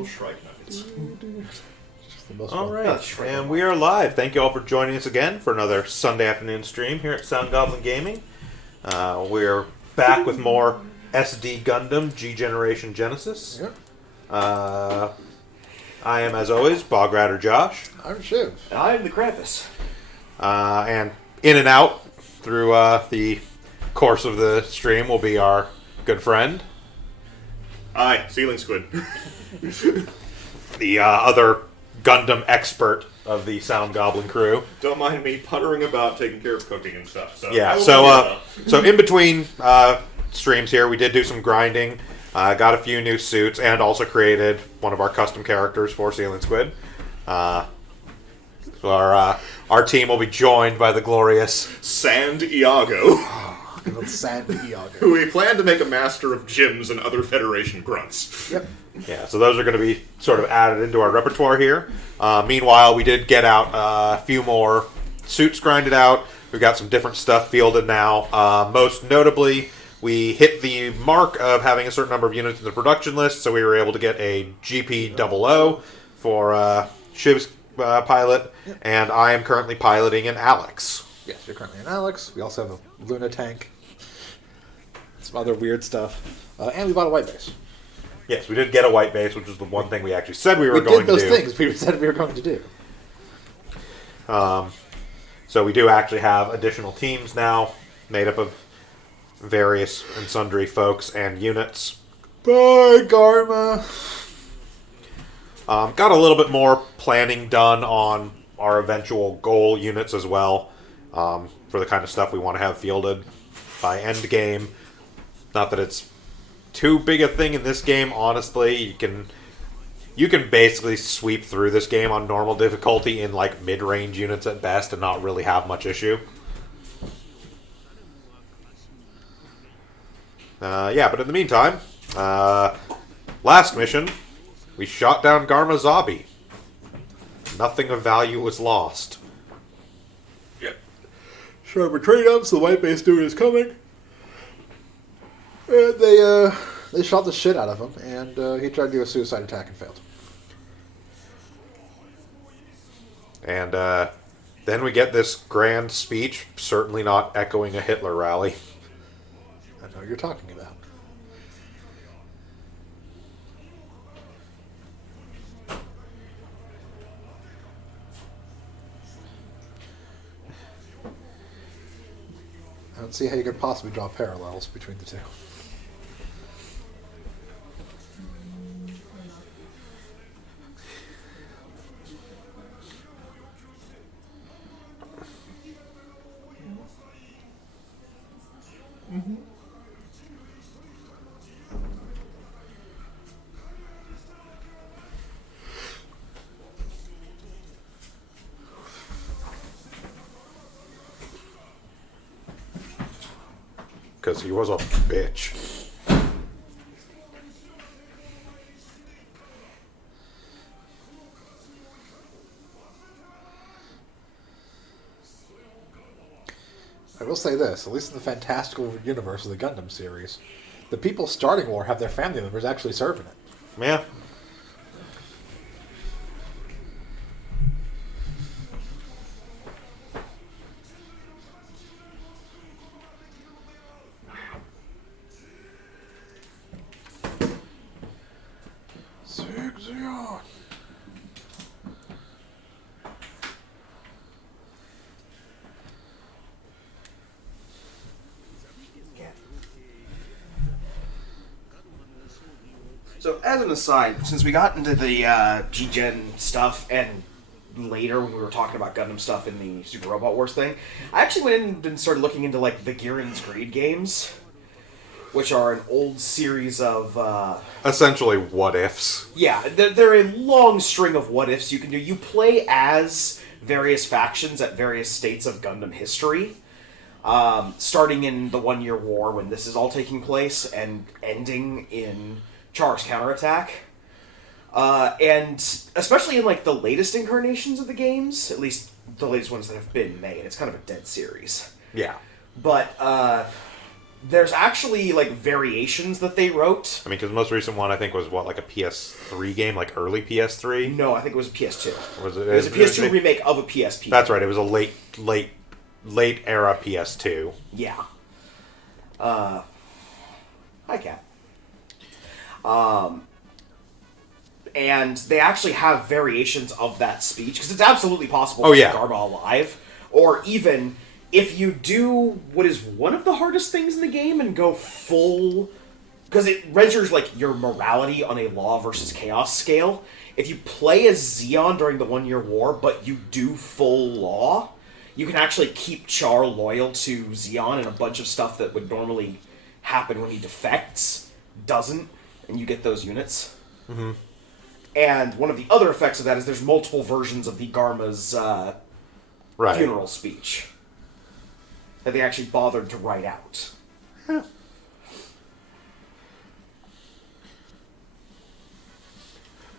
little Shrike nuggets. All right, and we are live. Thank you all for joining us again for another Sunday afternoon stream here at Sound Goblin Gaming. We're back with more SD Gundam G Generation Genesis. Yep. I am, as always, Bogradder Josh. I'm Shiv. And I'm the Krampus. And in and out through the course of the stream will be our good friend. Hi, Ceiling Squid. The other Gundam expert of the Sound Goblin crew. Don't mind me puttering about taking care of cooking and stuff. So Yeah, I will so in between streams here, we did do some grinding, got a few new suits, and also created one of our custom characters for Ceiling Squid. So our team will be joined by the glorious Sand Iago, Sand Iago. who we plan to make a master of gyms and other Federation grunts. Yep. Yeah, so those are going to be sort of added into our repertoire here. Meanwhile, we did get out a few more suits grinded out. We've got some different stuff fielded now. Most notably, we hit the mark of having a certain number of units in the production list, so we were able to get a GP00 for Shiv's pilot, and I am currently piloting an Alex. Yes, you're currently an Alex. We also have a Luna tank. Some other weird stuff. And we bought a white base. Yes, we did get a white base, which is the one thing we actually said we were going to do. We did those things we said we were going to do. So we do actually have additional teams now, made up of various and sundry folks and units. Bye, Garma. Got a little bit more planning done on our eventual goal units as well, for the kind of stuff we want to have fielded by end game. Not that it's too big a thing in this game, honestly. You can basically sweep through this game on normal difficulty in like mid-range units at best and not really have much issue. But in the meantime, last mission, we shot down Garma Zabi. Nothing of value was lost. Yep. Sure, betrayed him, so the white base dude is coming. And they shot the shit out of him, and he tried to do a suicide attack and failed. And then we get this grand speech, certainly not echoing a Hitler rally. I know what you're talking about. I don't see how you could possibly draw parallels between the two. Because he was a bitch. I will say this, at least in the fantastical universe of the Gundam series, the people starting war have their family members actually serving it. Yeah. So, as an aside, since we got into the G-Gen stuff, and later when we were talking about Gundam stuff in the Super Robot Wars thing, I actually went in and started looking into, like, the Girin's Greed games, which are an old series of... Essentially what-ifs. Yeah, they're a long string of what-ifs you can do. You play as various factions at various states of Gundam history, starting in the One-Year War, when this is all taking place, and ending in Char's counterattack. And especially in, like, the latest incarnations of the games, at least the latest ones that have been made. It's kind of a dead series. Yeah. But, There's actually, like, variations that they wrote. I mean, because the most recent one, I think, was, what, like a PS3 game? Like early PS3? No, I think it was a PS2. Was it It was a PS2 remake of a PSP. That's right. It was a late era PS2. Yeah. Hi, Cat. And they actually have variations of that speech, because it's absolutely possible to keep Garma alive. Or even, if you do what is one of the hardest things in the game and go full... Because it renders, like, your morality on a law versus chaos scale. If you play as Xeon during the 1 Year War, but you do full law, you can actually keep Char loyal to Xeon, and a bunch of stuff that would normally happen when he defects doesn't, and you get those units. Mm-hmm. And one of the other effects of that is there's multiple versions of the Garma's funeral speech that they actually bothered to write out. Huh.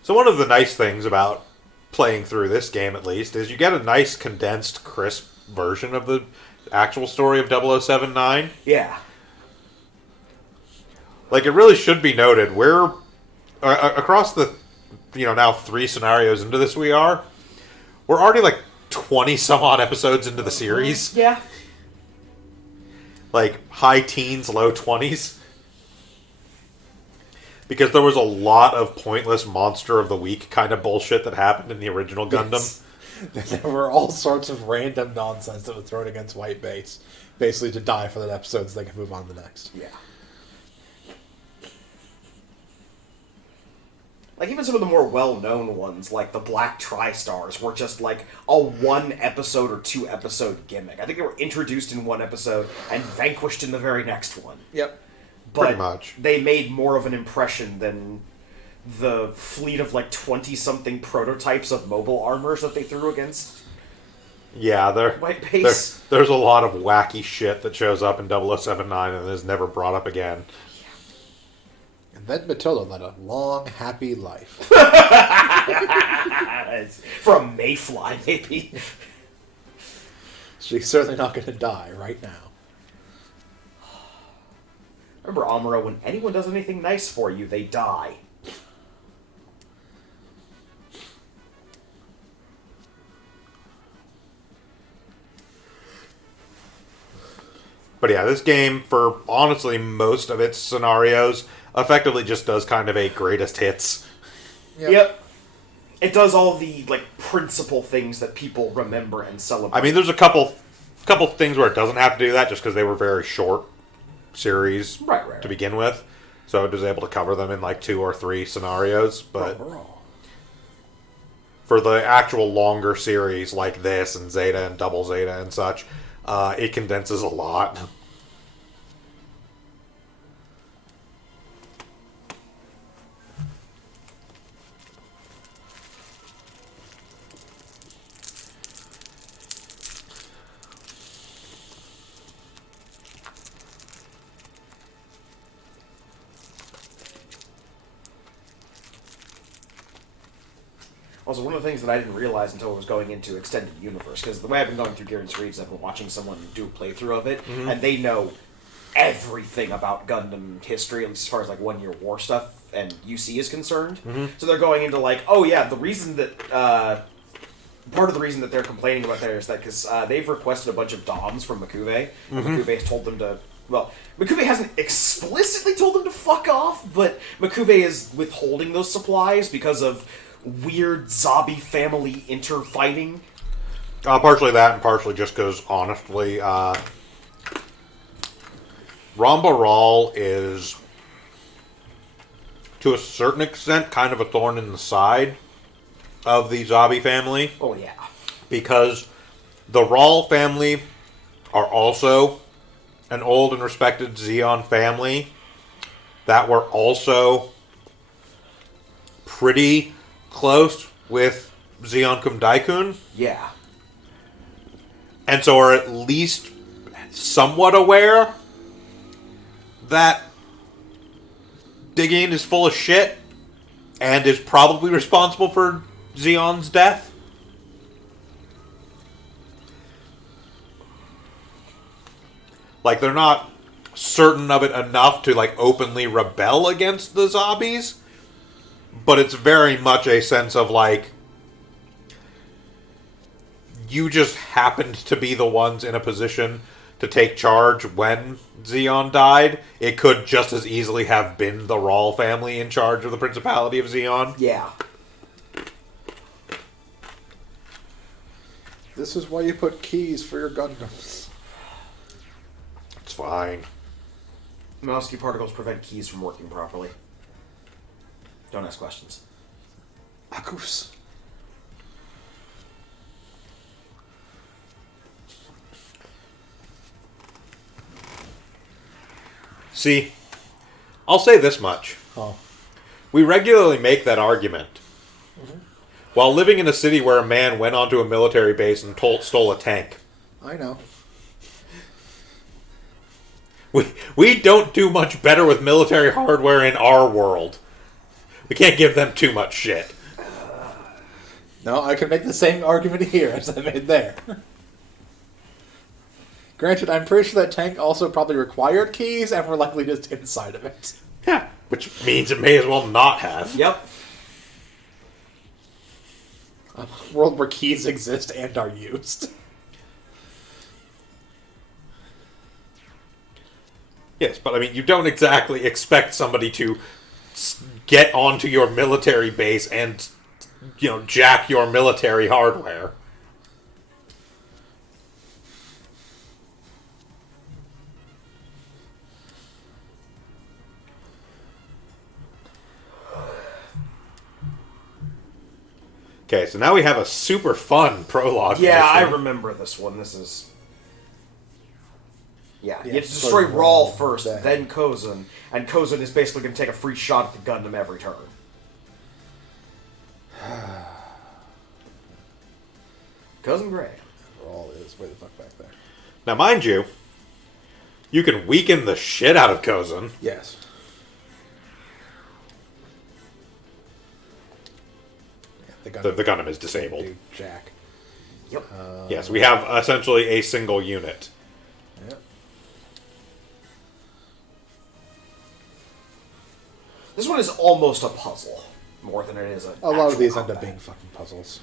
So one of the nice things about playing through this game, at least, is you get a nice, condensed, crisp version of the actual story of 0079. Yeah. Like, it really should be noted, we're... across the, now 3 scenarios into this we're already, like, 20-some-odd episodes into the series. Yeah. Like, high teens, low 20s. Because there was a lot of pointless Monster of the Week kind of bullshit that happened in the original Gundam. Yes. There were all sorts of random nonsense that was thrown against White Base, basically to die for that episode so they could move on to the next. Yeah. Like, even some of the more well-known ones, like the Black Tri-Stars, were just, like, a 1-episode or 2-episode gimmick. I think they were introduced in one episode and vanquished in the very next one. Yep. But pretty much. They made more of an impression than the fleet of, like, 20-something prototypes of mobile armors that they threw against. Yeah, White Base. There's a lot of wacky shit that shows up in 0079 and is never brought up again. And then Matilda led a long, happy life. From Mayfly, maybe. She's certainly not going to die right now. Remember, Amuro, when anyone does anything nice for you, they die. But yeah, this game, for honestly most of its scenarios, effectively just does kind of a greatest hits. Yep. It does all the, like, principal things that people remember and celebrate. I mean, there's a couple things where it doesn't have to do that just because they were very short series to begin with. So it was able to cover them in like 2 or 3 scenarios. But for the actual longer series like this and Zeta and Double Zeta and such, it condenses a lot. Also, one of the things that I didn't realize until I was going into Extended Universe, because the way I've been going through Gears Reeves, I've been watching someone do a playthrough of it, and they know everything about Gundam history, at least as far as, like, 1 Year War stuff and UC is concerned. So they're going into, like, oh yeah, the reason that, part of the reason that they're complaining about there is that because they've requested a bunch of DOMs from Makuve, and Makuve has told them to, well, Makuve hasn't explicitly told them to fuck off, but Makuve is withholding those supplies because of weird Zabi family interfighting. Partially that, and partially just because, honestly, Rambaral is, to a certain extent, kind of a thorn in the side of the Zabi family. Oh, yeah. Because the Rawl family are also an old and respected Xeon family that were also pretty close with Xeon Kum Daikun. Yeah. And so are at least somewhat aware that Digeen is full of shit and is probably responsible for Xeon's death. Like, they're not certain of it enough to like openly rebel against the zombies, but it's very much a sense of like you just happened to be the ones in a position to take charge when Xeon died. It could just as easily have been the Rawl family in charge of the Principality of Xeon. Yeah. This is why you put keys for your Gundams. It's fine. Musky particles prevent keys from working properly. Don't ask questions. Akus. See, I'll say this much. Oh. We regularly make that argument. While living in a city where a man went onto a military base and stole a tank. I know. We don't do much better with military hardware in our world. We can't give them too much shit. No, I can make the same argument here as I made there. Granted, I'm pretty sure that tank also probably required keys and were likely just inside of it. Yeah, which means it may as well not have. Yep. A world where keys exist and are used. Yes, but I mean, you don't exactly expect somebody to get onto your military base and, jack your military hardware. Okay, so now we have a super fun prologue. Yeah, I mission. remember this one. This is... Yeah, you Yeah, have to destroy so Rawl first, then- then Kozun. And Kozun is basically going to take a free shot at the Gundam every turn. Cousin Gray. All is way the fuck back there. Now, mind you, you can weaken the shit out of Kozun. Yes. Yeah, The Gundam is disabled. Dude, Jack. Yep. Yes, we have essentially a single unit. Yeah. This one is almost a puzzle, more than it is A lot of actual these end combat. up being fucking puzzles.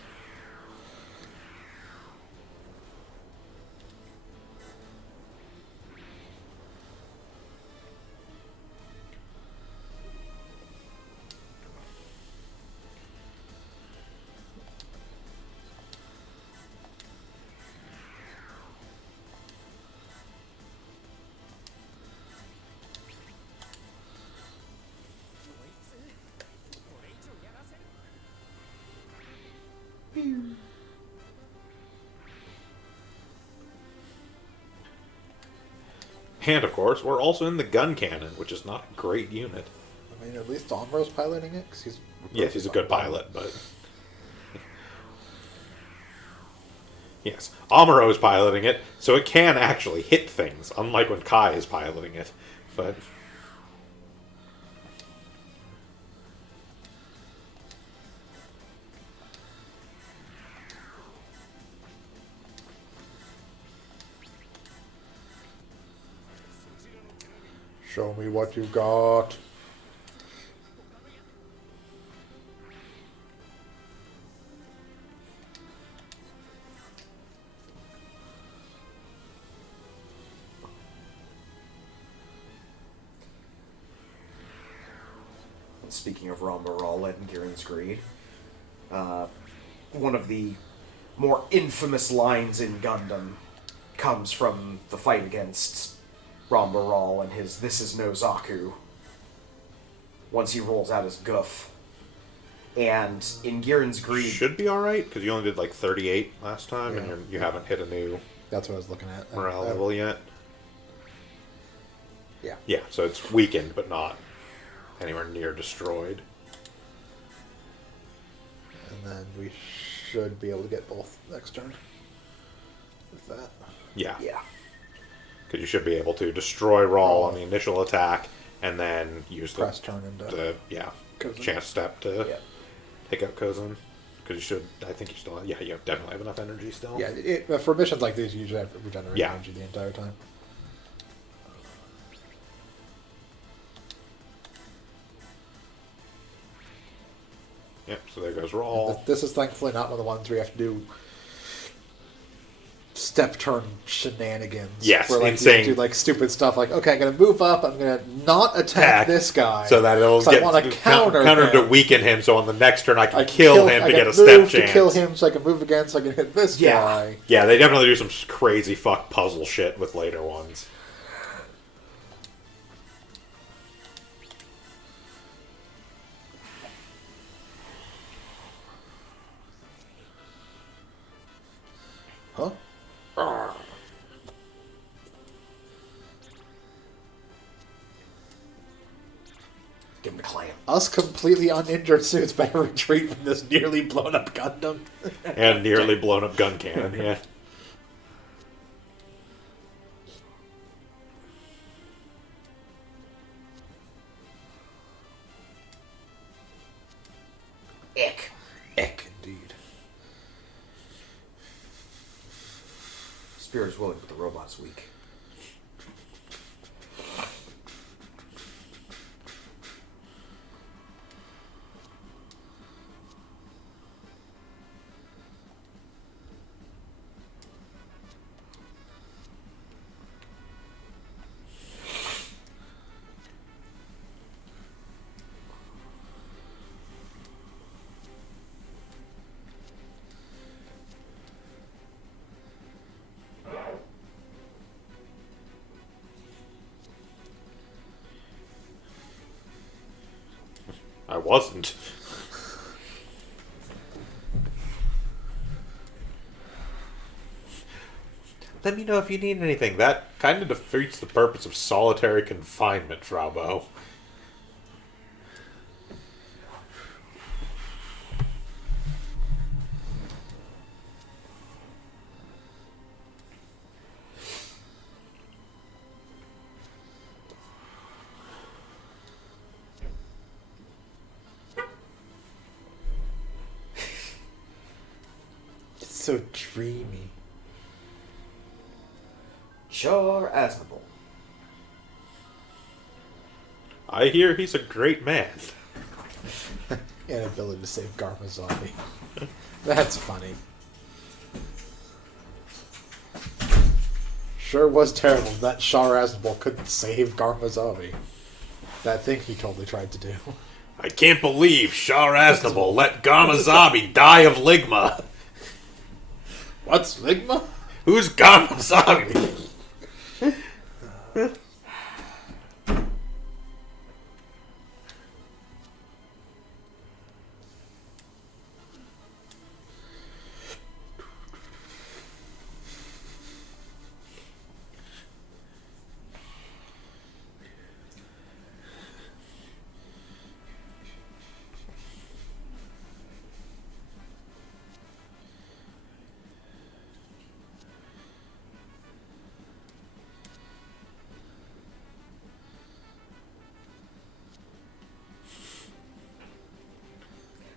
And, of course, we're also in the gun cannon, which is not a great unit. I mean, at least Amro's piloting it, because he's... Yes, he's a good pilot, but... Yes, Amuro is piloting it, so it can actually hit things, unlike when Kai is piloting it. But... Show me what you got. Speaking of Ramba Rawlet and Girin's Greed, one of the more infamous lines in Gundam comes from the fight against Ramba Ral and his "This is no Zaku." Once he rolls out his goof. And in Girin's Greed... Should be alright, because you only did like 38 last time, Yeah. and you haven't hit a new That's what I was looking at. morale level yet. Yeah. Yeah, so it's weakened, but not anywhere near destroyed. And then we should be able to get both next turn. With that. Yeah. Yeah. Because you should be able to destroy Rawl on the initial attack, and then use the, Press turn into Kozun. chance step to Yeah. take out Kozun. Because you should, I think you still, you definitely have enough energy still. Yeah, for missions like these, you usually have regenerate Yeah. energy the entire time. Yep, so there goes roll. This is thankfully not one of the ones where you have to do step turn shenanigans. Yes, where, like, insane. you do like stupid stuff like, okay, I'm gonna move up, I'm gonna not attack this guy. So that it'll I get want to counter to him. weakhen him, so on the next turn I can kill him to get a step move chance. to kill him so I can move again so I can hit this guy. Yeah, they definitely do some crazy fuck puzzle shit with later ones. Huh? Give him a clamp. Us completely uninjured suits better retreat from this nearly blown up Gundam. And nearly blown up gun cannon, yeah. Ick. Ick, indeed. Spirit is willing, but the robot's weak. I wasn't. Let me know if you need anything. That kind of defeats the purpose of solitary confinement, Fraubo. It's so dreamy. Sure, Asnable. I hear he's a great man. Inability to save Garmazotti. That's funny. Sure was terrible that Shah Aznable couldn't save Garmazotti. That thing he totally tried to do. I can't believe Shah Aznable let Gamazabi die of Ligma. What's Ligma? Who's Gamazabi?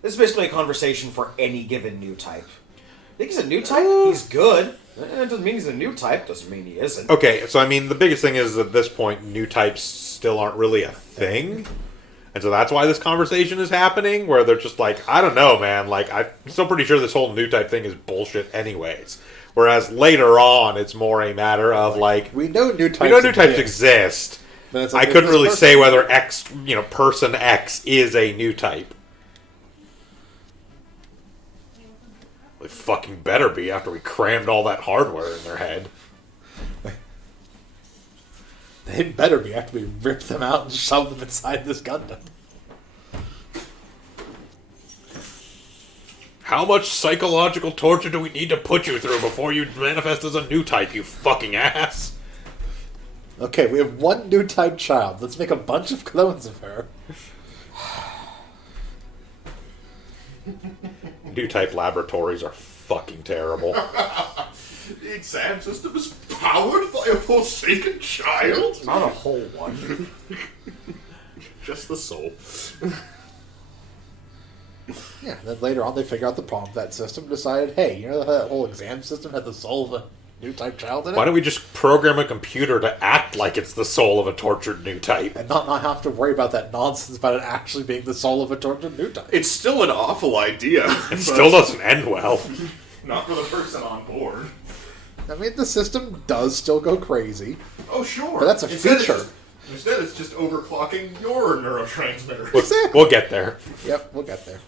This is basically a conversation for any given new type. Think he's a new type? He's good. It doesn't mean he's a new type. Doesn't mean he isn't. Okay, so I mean, the biggest thing is at this point, new types still aren't really a thing. And so that's why this conversation is happening, where they're just like, I don't know, man. Like, I'm still pretty sure this whole new type thing is bullshit anyways. Whereas later on, it's more a matter of, like, We know new types we know new types exist. But it's I like, couldn't this really person- say whether X, person X is a new type. They fucking better be after we crammed all that hardware in their head. They better be after we rip them out and shove them inside this Gundam. How much psychological torture do we need to put you through before you manifest as a new type, you fucking ass? Okay, we have one new type child. Let's make a bunch of clones of her. New type laboratories are fucking terrible. The exam system is powered by a forsaken child? Not a whole one. Just the soul. Yeah, then later on they figure out the problem with that system and decided, hey, that whole exam system had to solve new type child in it. Why don't we just program a computer to act like it's the soul of a tortured new type? And not have to worry about that nonsense about it actually being the soul of a tortured new type. It's still an awful idea. It still doesn't end well. Not for the person on board. I mean, the system does still go crazy. Oh, sure. But that's a feature. Instead, it's just overclocking your neurotransmitter. Exactly. We'll get there. Yep, we'll get there.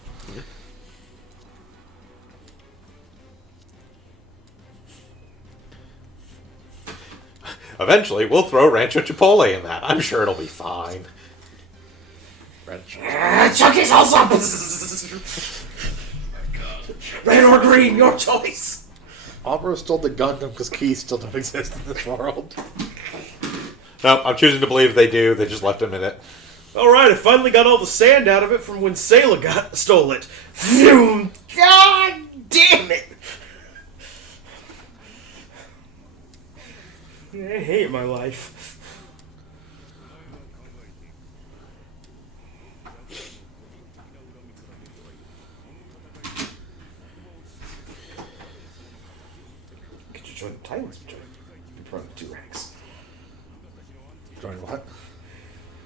Eventually, we'll throw Rancho Chipotle in that. I'm sure it'll be fine. Chucky salsa! Red or green, your choice! Amuro stole the Gundam because keys still don't exist in this world. No, I'm choosing to believe they do. They just left him in it. Alright, I finally got all the sand out of it from when Sayla stole it. Phew! God damn it! I hate my life. Could you join the Titans? You're running 2 ranks. Join what?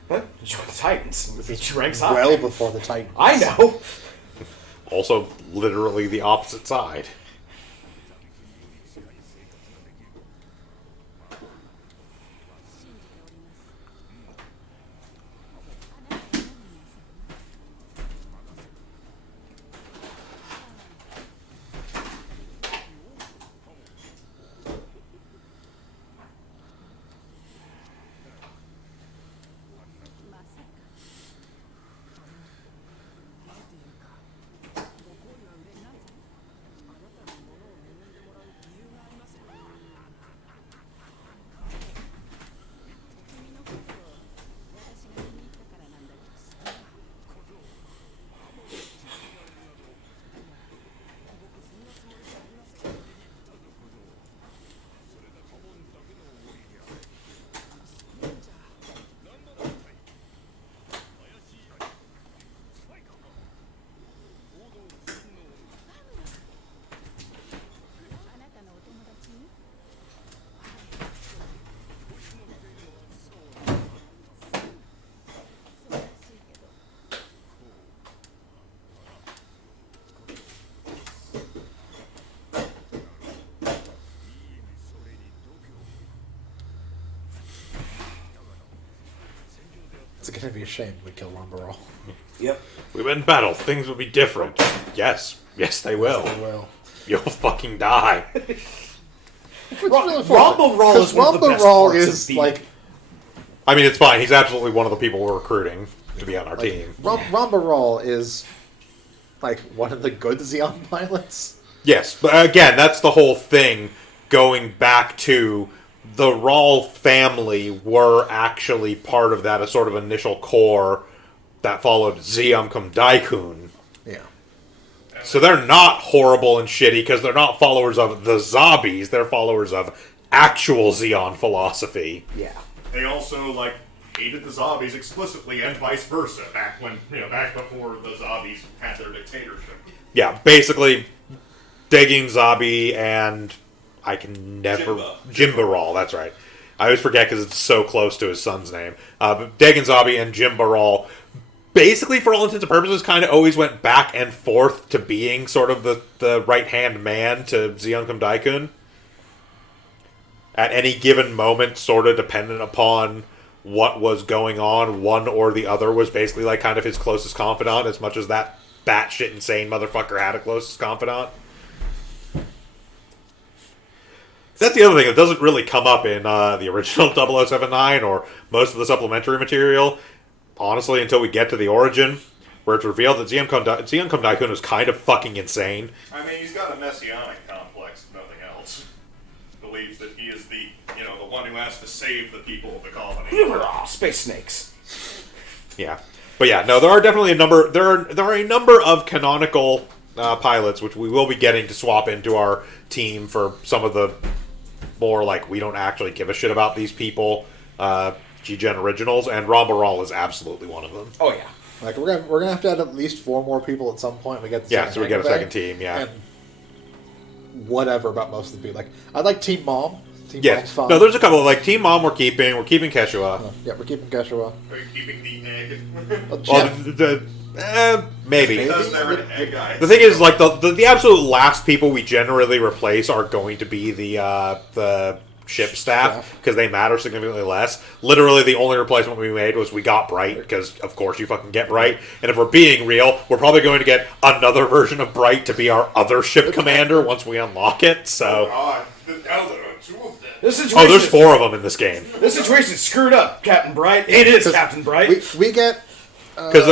What? Join the Titans. Be 2 ranks high. Well before the Titans. I know. Also, literally the opposite side. It's gonna be a shame we kill Lumberall. Yep. We went in battle. Things will be different. Yes. Yes, they will. Well, You'll fucking die. Rumble Roll is one of the best Roll parts is of the... like I mean, it's fine. He's absolutely one of the people we're recruiting to be on our team. Roll is like one of the good Xeon pilots. Yes, but again, that's the whole thing. Going back to the Rawl family were actually part of that, a sort of initial core that followed Zeom cum Daikun. Yeah. So they're not horrible and shitty because they're not followers of the zombies. They're followers of actual Xeon philosophy. Yeah. They also, like, hated the zombies explicitly and vice versa back when, back before the zombies had their dictatorship. Yeah, basically, Degin Zabi and I can never... Jimbaral, that's right. I always forget because it's so close to his son's name. But Degin Zabi and Jimbaral, basically, for all intents and purposes, kind of always went back and forth to being sort of the right-hand man to Zeon cum Daikun. At any given moment, sort of dependent upon what was going on, one or the other was basically like kind of his closest confidant, as much as that batshit insane motherfucker had a closest confidant. That's the other thing that doesn't really come up in the original 0079 or most of the supplementary material, honestly, until we get to the origin, where it's revealed that Zeon cum Daikun was kind of fucking insane. I mean, he's got a messianic complex, if nothing else. Believes that he is the one who has to save the people of the colony. Space snakes. Yeah. But yeah, no, there are definitely a number. There are a number of canonical pilots, which we will be getting to swap into our team for some of the more like we don't actually give a shit about these people G-Gen originals, and Rombaral is absolutely one of them. Oh yeah. Like we're gonna have to add at least 4 more people at some point. We get the So we get a second team. Yeah. And whatever about most of the people. Like, I like Team Mom. Team Mom's Yes. fine. No, there's a couple of, like, Team Mom we're keeping Quechua. Yeah, we're keeping Geshua. Are you keeping the egg? Well, Well, Jeff, maybe. Because they're an egg guy. The thing is, like, the absolute last people we generally replace are going to be the ship staff, because they matter significantly less. Literally, the only replacement we made was we got Bright, because, of course, you fucking get Bright. And if we're being real, we're probably going to get another version of Bright to be our other ship commander once we unlock it, so... God, now there are two of them. This situation Oh, there's 4 of them in this game. This situation is screwed up, Captain Bright. It is Captain Bright. we get... Because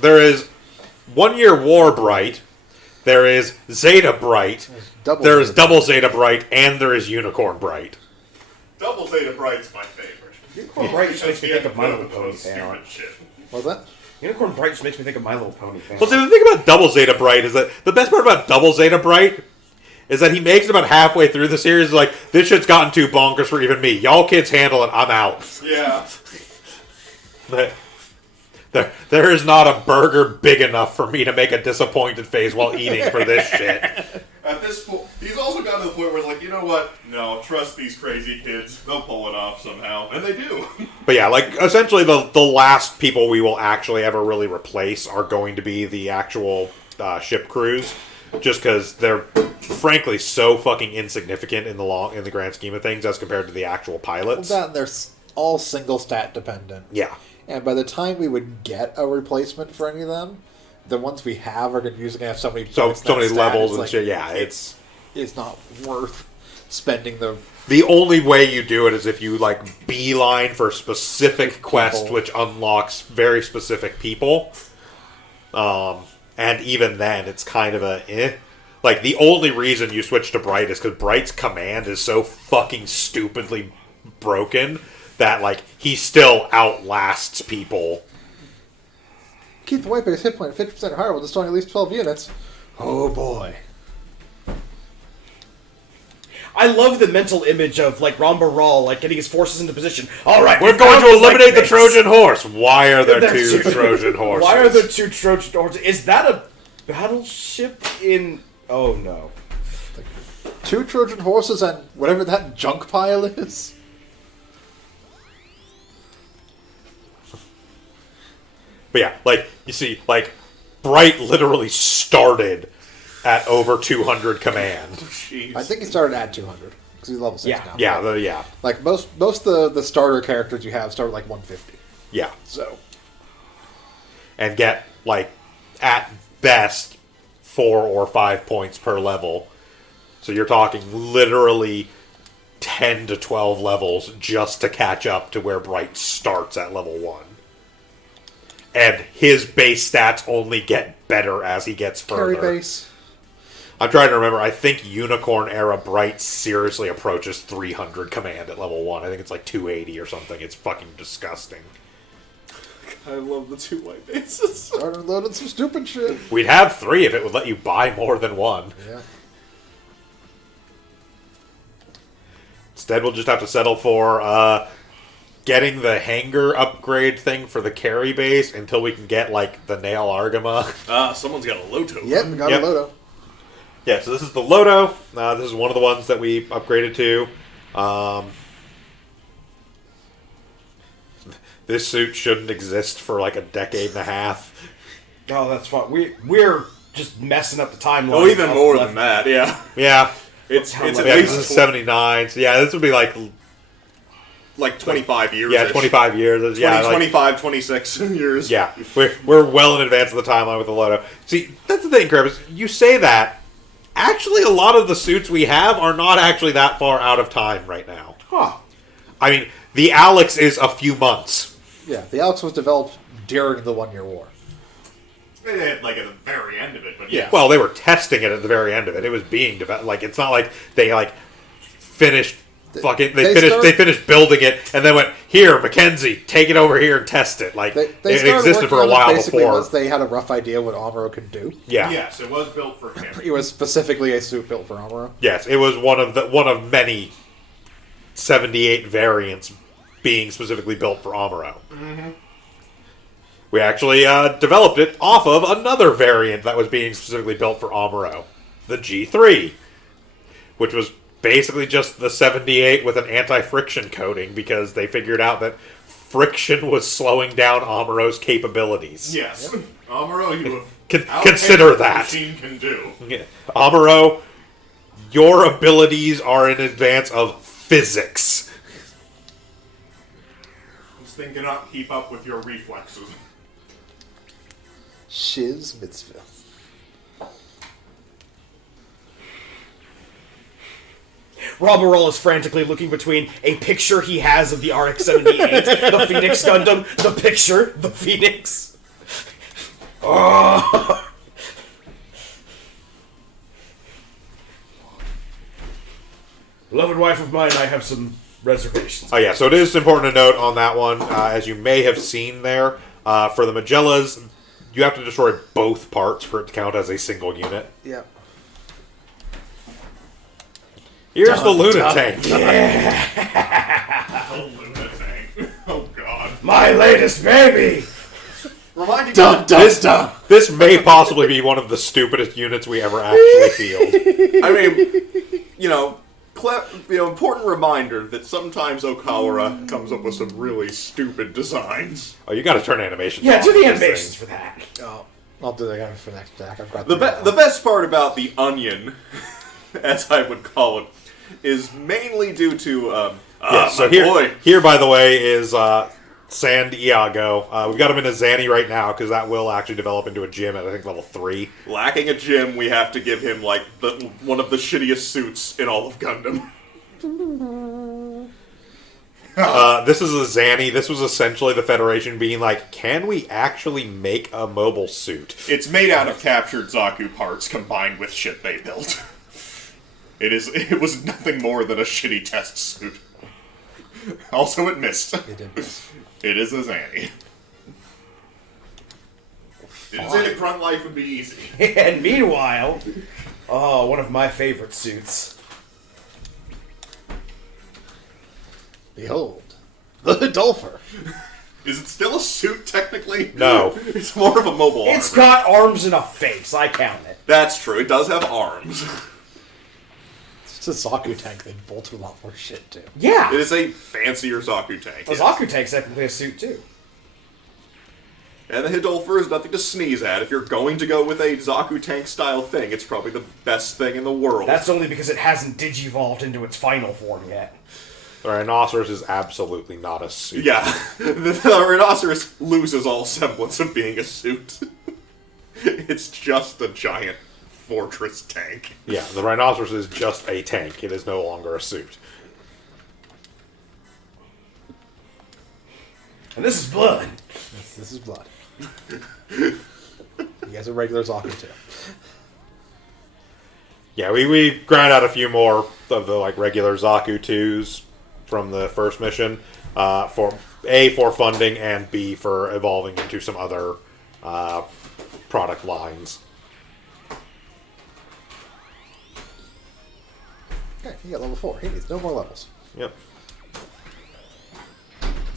there is 1 Year War Bright, there is Zeta Bright, there is Double Zeta Bright, and there is Unicorn Bright. Double Zeta Bright's my favorite. Unicorn Bright just makes me think of My Little Pony Stupid fan art. shit. What's that? Unicorn Bright just makes me think of My Little Pony fan Well, see, art. the thing about Double Zeta Bright is that the best part about Double Zeta Bright is that he makes it about halfway through the series like, this shit's gotten too bonkers for even me. Y'all kids handle it, I'm out. Yeah. There is not a burger big enough for me to make a disappointed face while eating for this shit. At this point, he's also gotten to the point where it's like, you know what? No, trust these crazy kids. They'll pull it off somehow. And they do. But yeah, like, essentially the last people we will actually ever really replace are going to be the actual ship crews. Just because they're, frankly, so fucking insignificant in the grand scheme of things as compared to the actual pilots. Well, that and they're all single stat dependent. Yeah. And by the time we would get a replacement for any of them, the ones we have are usually going to have so many So points in many that stat, levels it's and like, shit. Yeah, it's not worth spending the... the only way you do it is if you like beeline for a specific quest, People. which unlocks very specific people. And even then, it's kind of a eh. Like, the only reason you switch to Bright is because Bright's command is so fucking stupidly broken that, like, he still outlasts people. Keep the white base hit point 50% higher while destroying at least 12 units. Oh boy. I love the mental image of, like, Ramba Ral, like, getting his forces into position. All right, We're going to eliminate the Trojan horse. Why are there two Trojan horses? Why are there 2 Trojan horses? Is that a battleship in... Oh, no. 2 Trojan horses and whatever that junk pile is. But yeah, like, you see, like, Bright literally started at over 200 command. Jeez. I think he started at 200 because he's level 6 Yeah. now. Yeah. Like most the starter characters you have start at like 150. Yeah. So And get, like, at best, 4 or 5 points per level. So you're talking literally 10 to 12 levels just to catch up to where Bright starts at level 1. And his base stats only get better as he gets further. carry base. I'm trying to remember. I think Unicorn era Bright seriously approaches 300 command at level 1. I think it's like 280 or something. It's fucking disgusting. I love the 2 white bases. Started loading some stupid shit. We'd have 3 if it would let you buy more than 1. Yeah. Instead, we'll just have to settle for getting the hangar upgrade thing for the carry base until we can get, like, the Nail Argama. Someone's got a Loto. Yep, we got Yep. a Loto. Yeah, so this is the Loto. This is one of the ones that we upgraded to. This suit shouldn't exist for like a decade and a half. Oh, that's fine. We're just messing up the timeline. Oh, even Up more left. than that, yeah. Yeah. It's How at much? Yeah, this is least 79. So yeah, this would be like, 25 years. yeah, 25 years. Yeah, like, 25, 26 years. yeah. We're well in advance of the timeline with the Loto. See, that's the thing, Kravis. You say that. Actually, a lot of the suits we have are not actually that far out of time right now. Huh. I mean, the Alex is a few months. Yeah, the Alex was developed during the 1 Year War. Like at the very end of it, but yeah. Well, they were testing it at the very end of it. It was being developed. Like, it's not like they like finished fucking. They finished building it and then went, here, Mackenzie, take it over here and test it. Like, They it started existed for a working on it while basically before. once they had a rough idea what Amuro could do. Yeah. Yes, it was built for him. It was specifically a suit built for Amuro. Yes, it was one of many 78 variants being specifically built for Amuro. Mm-hmm. We actually developed it off of another variant that was being specifically built for Amuro, the G3. which was basically just the 78 with an anti-friction coating because they figured out that friction was slowing down Amuro's capabilities. Yes. Amuro, you have Consider outpace what that. the machine can do. Yeah. Amuro, your abilities are in advance of physics. This thing cannot keep up with your reflexes. Shiz mitzvah. Romarol is frantically looking between a picture he has of the RX-78, the Phoenix Gundam, the picture, the Phoenix. Oh. Beloved wife of mine, I have some reservations. Oh yeah, so it is important to note on that one, as you may have seen there, for the Magellas, you have to destroy both parts for it to count as a single unit. Yep. Here's the Luna Tank. Oh, lunatic. Oh, God. My latest baby! Reminding This may possibly be one of the stupidest units we ever actually field. I mean, important reminder that sometimes Okawara comes up with some really stupid designs. Oh, you got to turn animations. Yeah, off do on the these animations things. for that. Oh, I'll do that again for next deck. I've got The best part about the onion, as I would call it, is mainly due to So my boy. here, by the way, is Sand Iago. We've got him in a Zanny right now because that will actually develop into a gym at I think level 3. Lacking a gym, we have to give him like one of the shittiest suits in all of Gundam. This is a Zanny. This was essentially the Federation being like, can we actually make a mobile suit? It's made out of captured Zaku parts combined with shit they built. It was nothing more than a shitty test suit. Also, it missed. It did miss. It is a Zanny. Didn't say that grunt life would be easy. And meanwhile, one of my favorite suits. Behold, the Dolpher. Is it still a suit, technically? No. It's more of a mobile armor. It's got arms and a face, I count it. That's true. It does have arms. It's a Zaku tank. They bolted a lot more shit to. Yeah! It is a fancier Zaku tank. A yes. Zaku tank's technically a suit, too. And the Hidolfer is nothing to sneeze at. If you're going to go with a Zaku tank style thing, it's probably the best thing in the world. That's only because it hasn't digivolved into its final form yet. The Rhinoceros is absolutely not a suit. Yeah. The Rhinoceros loses all semblance of being a suit. It's just a giant fortress tank. Yeah, the Rhinoceros is just a tank. It is no longer a suit. And this is blood. This is blood. He has a regular Zaku too. Yeah, we grind out a few more of the like regular Zaku 2s from the first mission for A, for funding, and B, for evolving into some other product lines. Okay, he got level 4. He needs no more levels. Yep.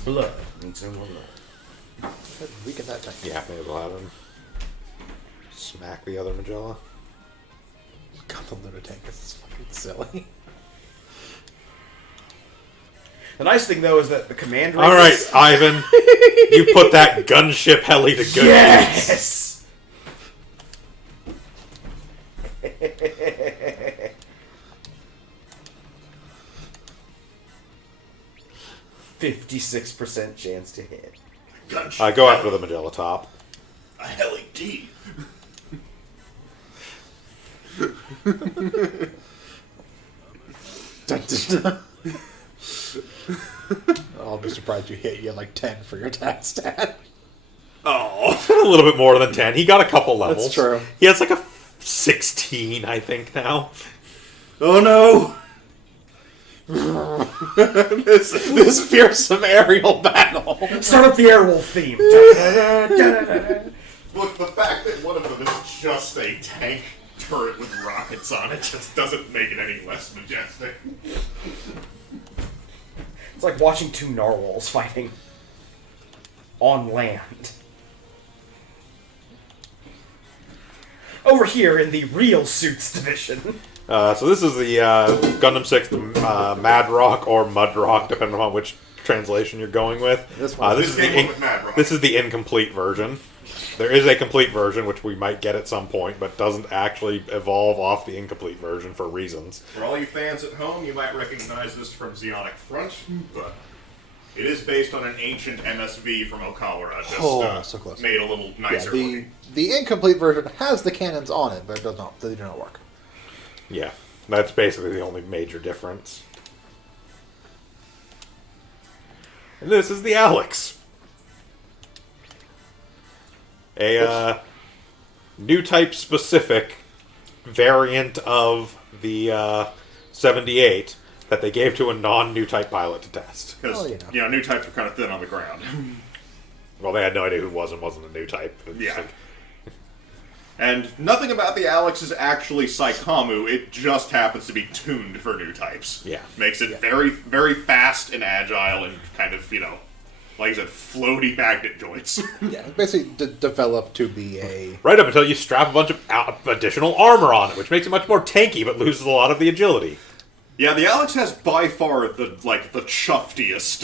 Blood. Needs no more blood. Good, weaken that tank. Yeah, maybe we'll have him smack the other Magella. God, the Luna tank is fucking silly. The nice thing, though, is that the command All right, radius- Ivan, you put that gunship heli to good use. Yes! 56% chance to hit. Gunship. Go after the Magella top. A heli D. I'll be surprised you hit. You had like 10 for your attack stat. Oh. A little bit more than 10. He got a couple levels. That's true. He has like a 16, I think, now. Oh no. This fearsome aerial battle. Start up the Airwolf theme. Look, the fact that one of them is just a tank turret with rockets on it just doesn't make it any less majestic. It's like watching two narwhals fighting on land. Over here in the real suits division. So this is the Gundam 6 Mad Rock or Mud Rock, depending on which translation you're going with. This one- This is This the game went with Mad Rock. this is the incomplete version. There is a complete version, which we might get at some point, but doesn't actually evolve off the incomplete version for reasons. For all you fans at home, you might recognize this from Zeonic Front, but it is based on an ancient MSV from Okawara, just so close. made a little Yeah, nicer looking. the incomplete version has the cannons on it, but it does not. They do not work. Yeah, that's basically the only major difference. And this is the Alex. A new type specific variant of the 78 that they gave to a non-new type pilot to test. Because, Oh, yeah. new types are kind of thin on the ground. Well, they had no idea who was and wasn't a new type. It's Yeah. like- And nothing about the Alex is actually Saikamu, it just happens to be tuned for new types. Yeah. Makes it very, very fast and agile and kind of, like I said, floaty magnet joints. Yeah, it's basically developed to be a. right up until you strap a bunch of additional armor on it, which makes it much more tanky, but loses a lot of the agility. Yeah, the Alex has by far the chuftiest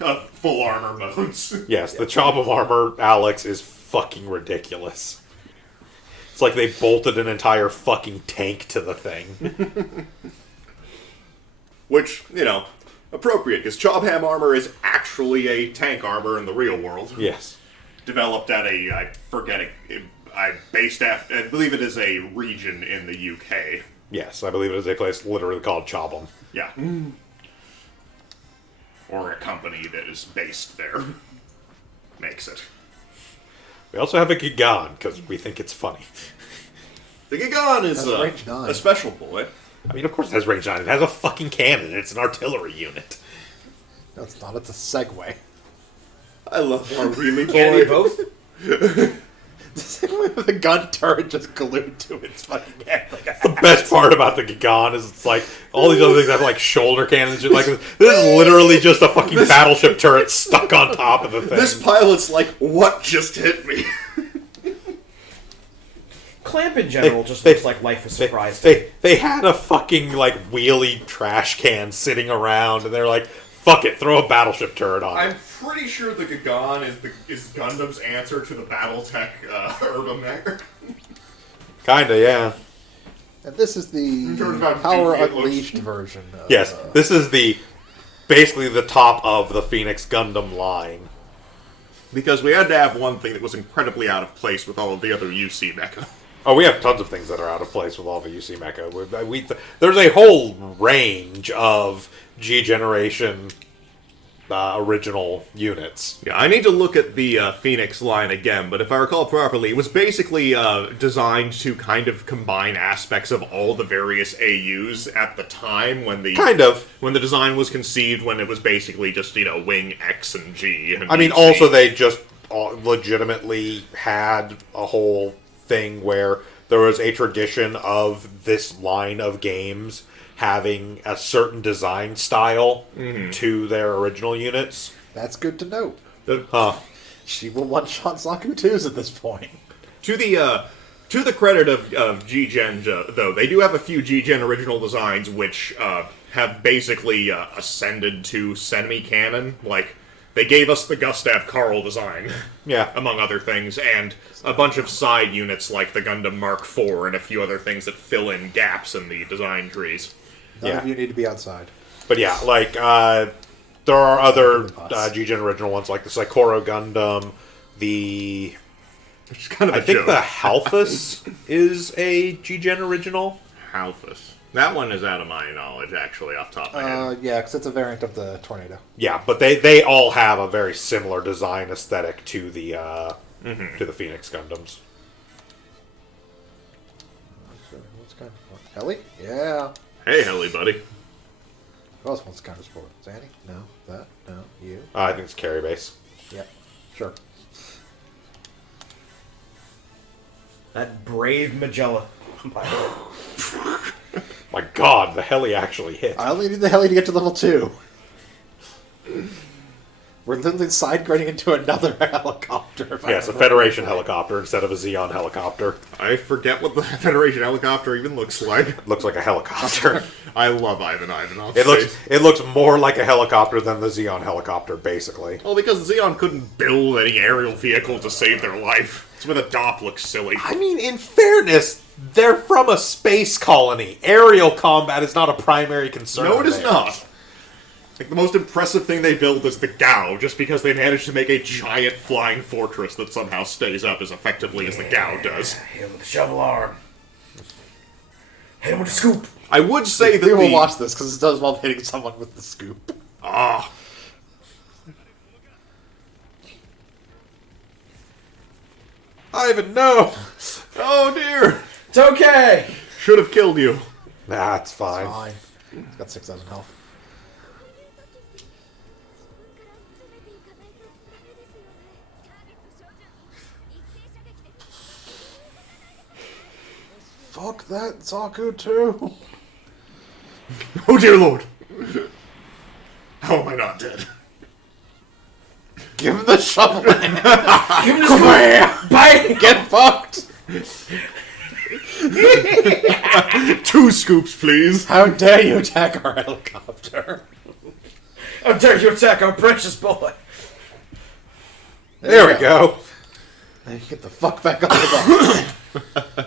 of full armor modes. Yes, the Chobham armor Alex is fucking ridiculous. It's like they bolted an entire fucking tank to the thing. Which, appropriate, because Chobham armor is actually a tank armor in the real world. Yes. Developed at I believe it is a region in the UK. Yes, I believe it is a place literally called Chobham. Yeah. Or a company that is based there. Makes it. We also have a Gigan, because we think it's funny. The Gigan is That's range 9. a special bullet. I mean, of course it has range 9. It has a fucking cannon. It's an artillery unit. No, it's not. It's a Segway. I love our really Can it be boy. both? The Segway with a gun turret just glued to its fucking head. Like a The best part about the Gigan is it's like all these other things have like shoulder cannons. Like this is literally just a fucking battleship turret stuck on top of the thing. This pilot's like, what just hit me? Clamp in general just they- looks like Life is Surprised. They had a fucking like wheelie trash can sitting around, and they're like, "Fuck it, throw a battleship turret on I'm it." pretty sure the Gigan is Gundam's answer to the BattleTech Urbamare. Kinda, yeah. And this is the terms of how Power goofy it looks. Unleashed version. Of, Yes, this is basically the top of the Phoenix Gundam line. Because we had to have one thing that was incredibly out of place with all of the other UC mecha. Oh, we have tons of things that are out of place with all the UC mecha. There's a whole range of G generation original units. Yeah, I need to look at the Phoenix line again, but if I recall properly, it was basically designed to kind of combine aspects of all the various AUs at the time when the Kind of. when the design was conceived, when it was basically just wing X and G. And I mean, UC. also they just legitimately had a whole thing where there was a tradition of this line of games having a certain design style to their original units. That's good to know. Huh. She will one-shot Zaku 2s at this point. To the credit of G-Gen, though, they do have a few G-Gen original designs which have basically ascended to semi-canon. Like, they gave us the Gustav Karl design, Yeah. among other things, and a bunch of side units like the Gundam Mark IV and a few other things that fill in gaps in the design trees. None Yeah. of you need to be outside. But yeah, like, there are other G-Gen original ones, like the Saikoro Gundam, the... Which is kind of I a think joke. the Halphus is a G-Gen original. Halphus. That one is out of my knowledge, actually, off the top of my head. Yeah, because it's a variant of the Tornado. Yeah, but they all have a very similar design aesthetic to the Phoenix Gundams. What's kind of fun? Ellie? Yeah. Hey, Helly, buddy. Who else wants counter sport? Zanny? No. That? No. You? I think it's carry base. Yep. Sure. That brave Magella. By the way. My God, the heli actually hit. I only need the heli to get to level 2. We're literally side grading into another helicopter. Yes, a Federation helicopter instead of a Xeon helicopter. I forget what the Federation helicopter even looks like. It looks like a helicopter. I love Ivan Ivanov. It looks more like a helicopter than the Xeon helicopter, basically. Well, because Xeon couldn't build any aerial vehicle to save their life. It's where the DOP looks silly. I mean, in fairness, they're from a space colony. Aerial combat is not a primary concern. No, it is there. not. Like, the most impressive thing they build is the Gao, just because they managed to make a giant flying fortress that somehow stays up as effectively as the Gao does. Hit him with the shovel arm. Hit him with the scoop. I would say that We will watch this because it does involve hitting someone with the scoop. Ah. Ivan, no! Oh, dear! It's okay. Should have killed you. Nah, it's fine. Fine. He's got 6,000 health. Fuck that Zaku too. Oh, dear lord! How am I not dead? Give him the shovel. Give him the scoop. Bite. Get fucked. 2 scoops, please. How dare you attack our helicopter? How dare you attack our precious boy? There we go. Now you get the fuck back on the bus.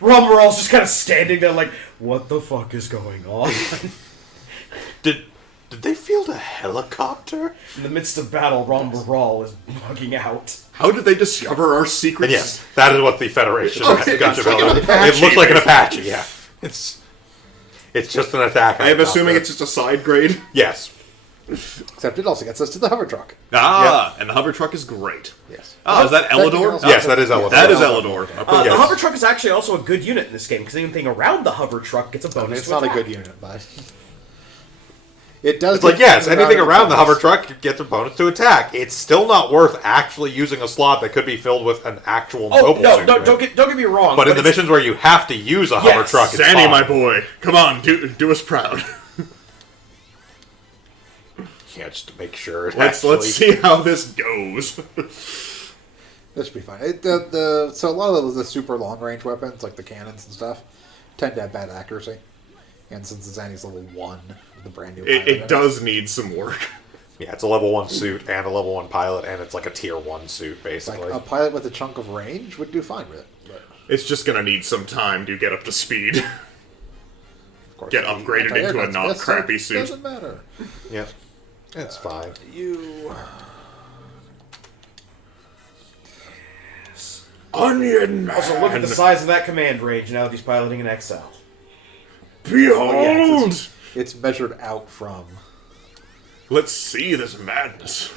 Romerall's just kind of standing there like, what the fuck is going on? Did they field a helicopter? In the midst of battle, Romerall is bugging out. How did they discover our secrets? And yes, that is what the Federation Okay, got it's like developed. an Apache, It looks like an Apache, yeah. It's just an attack. I am assuming it's just a side grade. Yes. Except it also gets us to the hover truck. Ah, and the hover truck is great. Yes. Oh, is that Elidor? Yes, that is Elidor. That is Elidor. The Yes. hover truck is actually also a good unit in this game, because anything around the hover truck gets a bonus It's to not a attack. good unit, but it does. It's like, get yes, things anything around the bonus. hover truck gets a bonus to attack. It's still not worth actually using a slot that could be filled with an actual Oh, mobile no, suit. no, don't get me wrong. But in the it's- missions where you have to use a hover Yes, truck, it's Sandy, fine. my boy. Come on, do us proud. Yeah, just to make sure. Let's see how this goes. This should be fine. So a lot of the super long range weapons, like the cannons and stuff, tend to have bad accuracy. And since the Zanny's level 1 with the brand new pilot in It does need some work. Yeah, it's a level 1 suit and a level 1 pilot, and it's like a tier 1 suit, like basically. a pilot with a chunk of range would do fine with it. But It's just gonna need some time to get up to speed. of course, Get the upgraded anti-air into a guns not miss, so crappy it suit. Doesn't matter. Yeah, it's fine. You. Onion Also, look at the size of that command range now that he's piloting an XL. Behold! yeah, It's measured out from. Let's see this madness.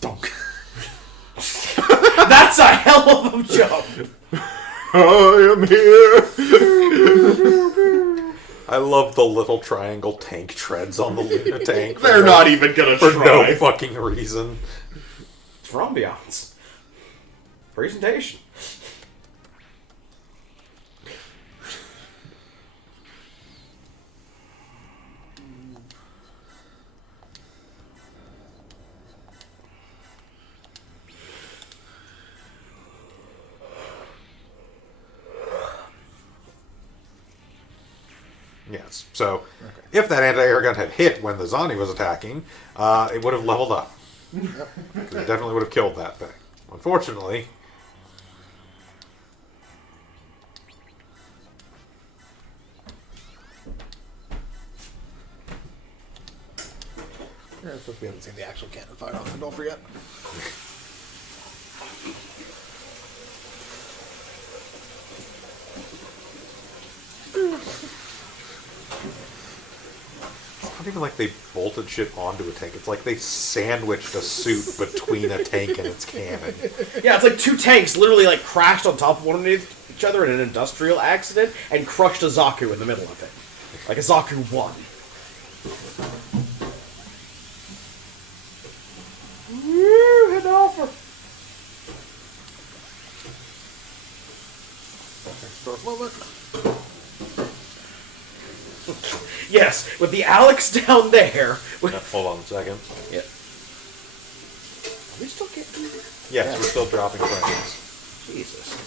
Donk. That's a hell of a jump! I am here! I love the little triangle tank treads on the Luna tank. They're not even gonna for try. no fucking reason. It's for ambiance. Presentation. Yes. So, if that anti-air gun had hit when the Zani was attacking, it would have leveled up. It definitely would have killed that thing. Unfortunately, We haven't seen the actual cannon fire on them, don't forget. it's not even like they bolted shit onto a tank. It's like they sandwiched a suit between a tank and its cannon. Yeah, it's like two tanks literally like crashed on top of one of each other in an industrial accident and crushed a Zaku in the middle of it. Like a Zaku 1. to offer. Short moment. Yes, with the Alex down there. Hold on a second. Yeah. Are we still getting there? Yes, we're still dropping frames. Jesus.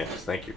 Yes, thank you.